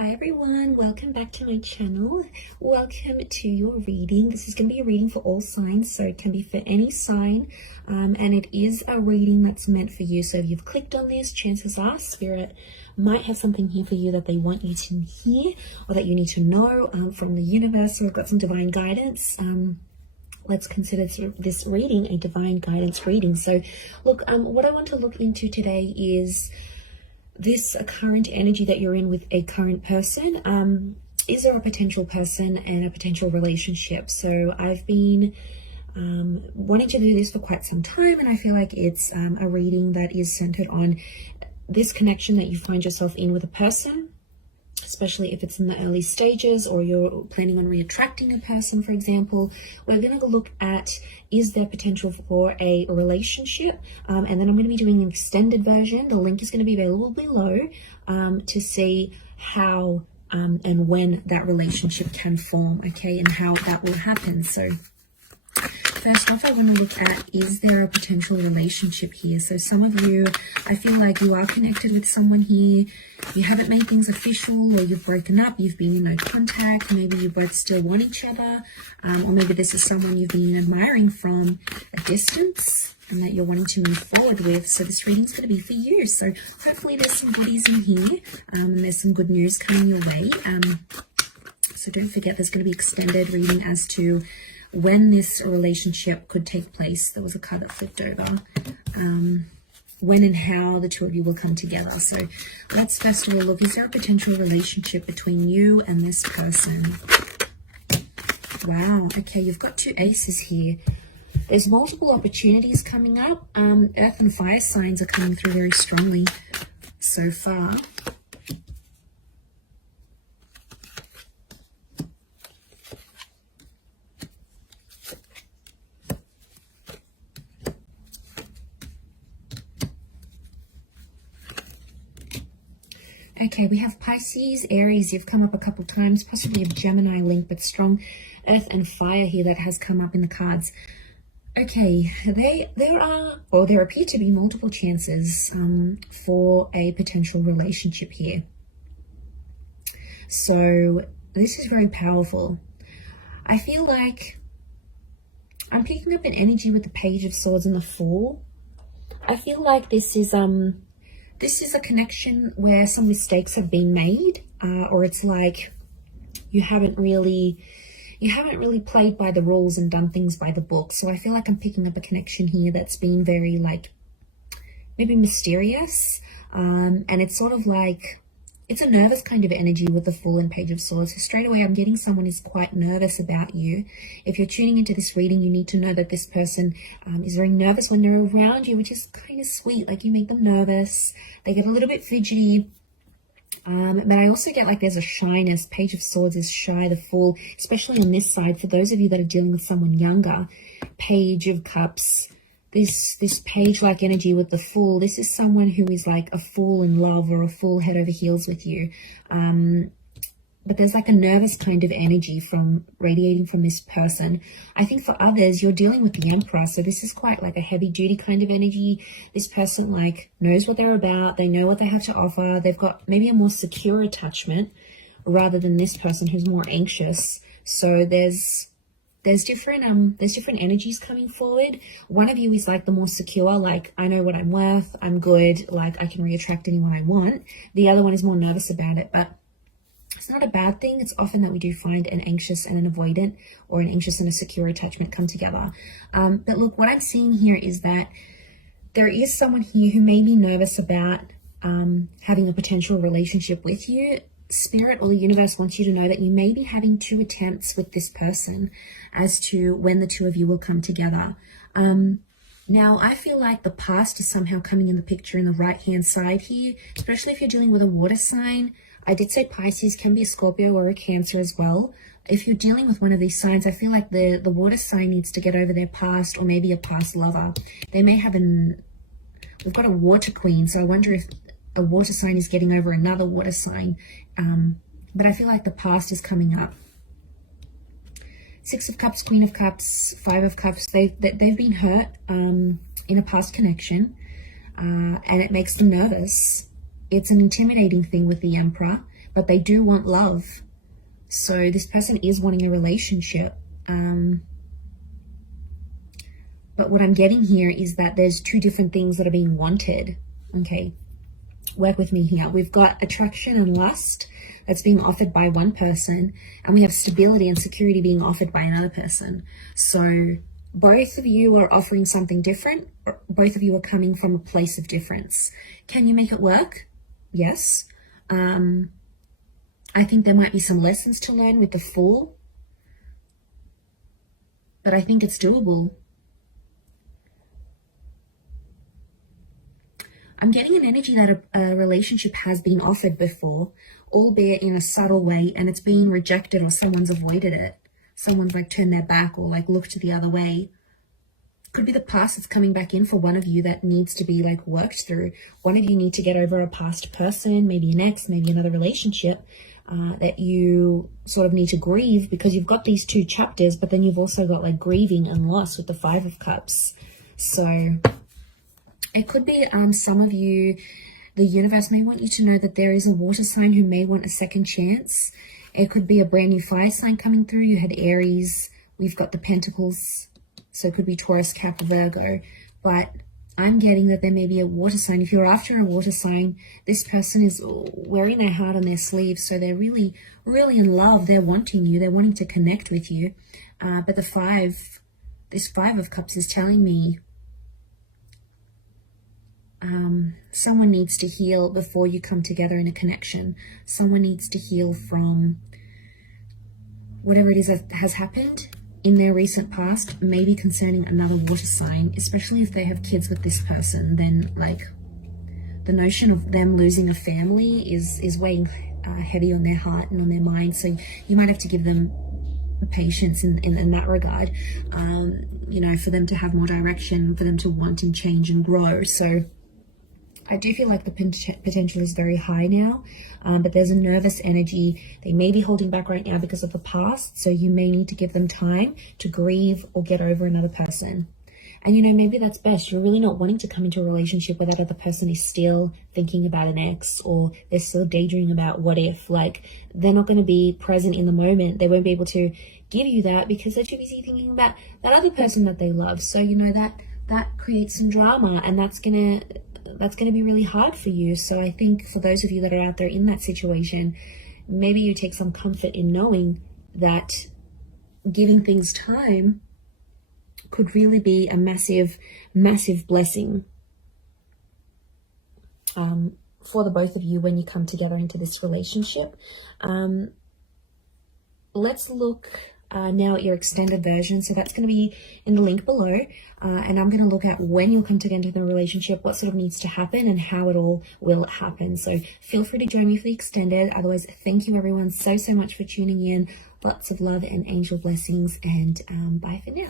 Hi everyone, welcome back to my channel. Welcome to your reading. This is going to be a reading for all signs, so it can be for any sign, and it is a reading that's meant for you. So if you've clicked on this, chances are Spirit might have something here for you that they want you to hear or that you need to know from the universe. So I've got some divine guidance. Let's consider this reading a divine guidance reading. So look, what I want to look into today is this current energy that you're in with a current person. Is there a potential person and a potential relationship? So I've been wanting to do this for quite some time, and I feel like it's a reading that is centered on this connection that you find yourself in with a person, especially if it's in the early stages or you're planning on re-attracting a person, for example. We're going to look at, is there potential for a relationship? And then I'm going to be doing an extended version. The link is going to be available below to see how and when that relationship can form, okay, and how that will happen. So first off, I want to look at, is there a potential relationship here? So some of you, I feel like you are connected with someone here. You haven't made things official, or you've broken up, you've been in no contact, maybe you both still want each other, or maybe this is someone you've been admiring from a distance and that you're wanting to move forward with. So this reading's going to be for you. So hopefully there's some goodies in here, and there's some good news coming your way. So don't forget, there's going to be extended reading as to when this relationship could take place. There was a card that flipped over. When and how the two of you will come together. So let's first of all look, is there a potential relationship between you and this person? Wow, okay, you've got two aces here. There's multiple opportunities coming up. Earth and fire signs are coming through very strongly so far. Okay, we have Pisces, Aries. You've come up a couple times, possibly a Gemini link, but strong earth and fire here that has come up in the cards. Okay, there appear to be multiple chances for a potential relationship here. So this is very powerful. I feel like I'm picking up an energy with the Page of Swords and the Fool. I feel like this is a connection where some mistakes have been made, or it's like you haven't really played by the rules and done things by the book. So I feel like I'm picking up a connection here that's been very, like, maybe mysterious, and it's sort of like, it's a nervous kind of energy with the Fool and Page of Swords. So straight away, I'm getting someone who's quite nervous about you. If you're tuning into this reading, you need to know that this person is very nervous when they're around you, which is kind of sweet. Like, you make them nervous. They get a little bit fidgety. But I also get like there's a shyness. Page of Swords is shy. The Fool, especially on this side, for those of you that are dealing with someone younger. Page of Cups. This page-like energy with the Fool, this is someone who is like a fool in love or a fool head over heels with you. But there's like a nervous kind of energy from radiating from this person. I think for others, you're dealing with the Emperor. So this is quite like a heavy duty kind of energy. This person like knows what they're about. They know what they have to offer. They've got maybe a more secure attachment rather than this person who's more anxious. So there's different energies coming forward. One of you is like the more secure, like, I know what I'm worth, I'm good, like I can re-attract anyone I want. The other one is more nervous about it, but it's not a bad thing. It's often that we do find an anxious and an avoidant, or an anxious and a secure attachment come together. But look, what I'm seeing here is that there is someone here who may be nervous about having a potential relationship with you. Spirit or the universe wants you to know that you may be having two attempts with this person as to when the two of you will come together. Now, I feel like the past is somehow coming in the picture in the right-hand side here, especially if you're dealing with a water sign. I did say Pisces can be a Scorpio or a Cancer as well. If you're dealing with one of these signs, I feel like the water sign needs to get over their past, or maybe a past lover. They may have we've got a water queen, so I wonder if a water sign is getting over another water sign. But I feel like the past is coming up. Six of Cups, Queen of Cups, Five of Cups. They've been hurt in a past connection, and it makes them nervous. It's an intimidating thing with the Emperor, but they do want love. So this person is wanting a relationship. But what I'm getting here is that there's two different things that are being wanted. Okay, work with me here. We've got attraction and lust that's being offered by one person, and we have stability and security being offered by another person. So both of you are offering something different. Or both of you are coming from a place of difference. Can you make it work? Yes. I think there might be some lessons to learn with the Fool, but I think it's doable. I'm getting an energy that a relationship has been offered before, albeit in a subtle way, and it's being rejected, or someone's avoided it. Someone's like turned their back or like looked the other way. Could be the past that's coming back in for one of you that needs to be like worked through. One of you need to get over a past person, maybe an ex, maybe another relationship that you sort of need to grieve, because you've got these two chapters, but then you've also got like grieving and loss with the Five of Cups. So it could be some of you, the universe may want you to know that there is a water sign who may want a second chance. It could be a brand new fire sign coming through. You had Aries, we've got the Pentacles, so it could be Taurus, Cap, Virgo. But I'm getting that there may be a water sign. If you're after a water sign, this person is wearing their heart on their sleeve, so they're really, really in love. They're wanting you. They're wanting to connect with you. But this Five of Cups is telling me someone needs to heal before you come together in a connection. Someone needs to heal from whatever it is that has happened in their recent past, maybe concerning another water sign, especially if they have kids with this person. Then like the notion of them losing a family is weighing heavy on their heart and on their mind. So you might have to give them patience in that regard, you know, for them to have more direction, for them to want and change and grow. So I do feel like the potential is very high now, but there's a nervous energy. They may be holding back right now because of the past, so you may need to give them time to grieve or get over another person. And, you know, maybe that's best. You're really not wanting to come into a relationship where that other person is still thinking about an ex, or they're still daydreaming about what if. Like, they're not going to be present in the moment. They won't be able to give you that because they're too busy thinking about that other person that they love. So, you know, that creates some drama, and that's going to be really hard for you. So I think for those of you that are out there in that situation, maybe you take some comfort in knowing that giving things time could really be a massive, massive blessing for the both of you when you come together into this relationship. Let's look now at your extended version. So that's going to be in the link below. And I'm going to look at when you'll come together in the relationship, what sort of needs to happen, and how it all will happen. So feel free to join me for the extended. Otherwise, thank you everyone so much for tuning in. Lots of love and angel blessings, and bye for now.